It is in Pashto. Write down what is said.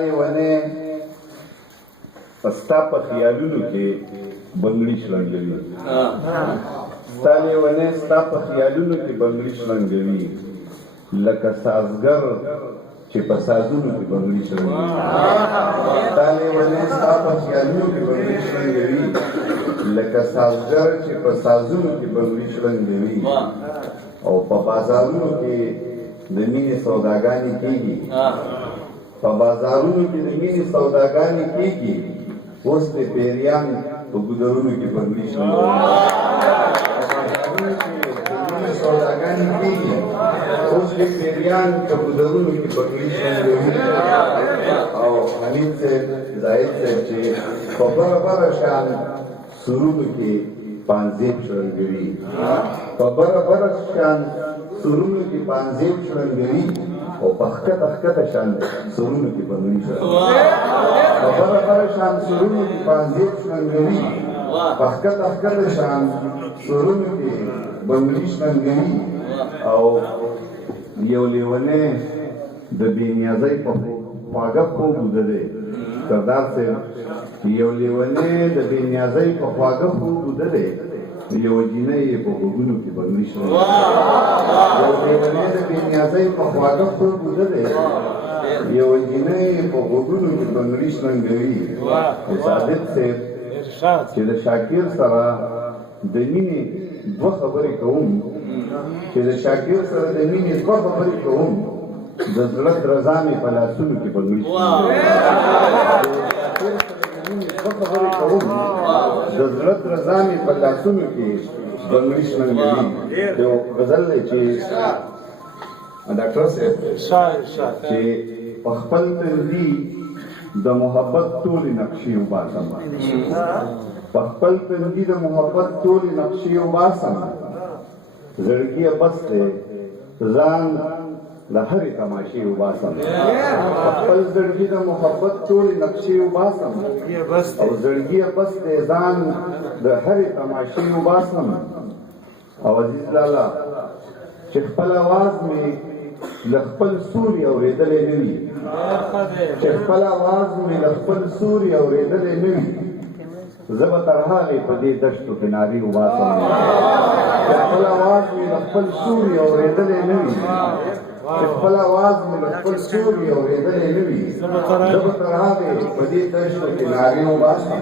لیونې ستا په خیالونو کې بنګړي شلنګوي ستا لیونې ستا په خیالونو کې بنګړي شلنګوي لکه سازګر چې په سازونو کې بنګړي شلنګوي ستا لیونې ستا په خیالونو کې بنګړي شلنګوي لکه سازګر چې په سازونو کې بنګړي شلنګوي او په بازارونو کې د مینې سوداګانې کېږي په بازارونو کې د مینې سوداګانې کېږي اوس د پیریان په ګودرونو کې بنګړي شلنګوي سوداګانې کېږي اوس د پیریان په ګودرونو کې بنګړي شلنګوي او حمید صاحب زاهد صاحب چې په بره شان سرونو کې پانزیب شلنګوي په بره شان سرونو کې پانزیب شلنګوي او په ښکته شان سرونو کې بنګړي شلنګوي په بره شان سرونو کې پانزیب شلنګوي په ښکته شان سرونو کې بنګړي شلنګوي او یو لیونی د بېنیازۍ په خواږه خوب وده دی سردار صاحب یو لیونی د بېنیازۍ په خواږه خوب وده دی یو جینۍ یې په غوږونو کې بنګړي شلنګوي یو لیونی د بېنیازۍ په خواږه خوب وده دی یو جینۍ یې په غوږونو کې بنګړي شلنګوي او صادق صاحب چې د شاکر سره د مینې دوه خبرې کوم چې د شاکر سره د مینې دوه خبرې کوم د زړه درزا مې په لاسونو کې بنګړي شلنګوي دوه خبرې کوم د زړه درزا مې په لاسونو کې بنګړي شلنګوي یو غزل دی چې ډاکټر صاحب چې په خپل تندي د محبت ټولې نقشې وباسم په خپل تندي د محبت ټولې نقشې وباسم زړګي بس دی ځان د هرې تماشې وباسم په خپل زړګي د محبت ټولې نقشې وباسم او زړګي بس دی ځان د هرې تماشې وباسم او عزیز لالا چې خپل اواز مې له خپل سوري اورېدلی نه وي چې خپل اواز مې له خپل سوري اورېدلی نه وي زه به تر هغې په دې دشتو کې نارې وباسم چې خپل اواز مې له خپل سوري اورېدلی نه وي چې خپل اواز مې له خپل سوري اورېدلی نه وي زه به تر هغې په دې دشتو کې نارې وباسم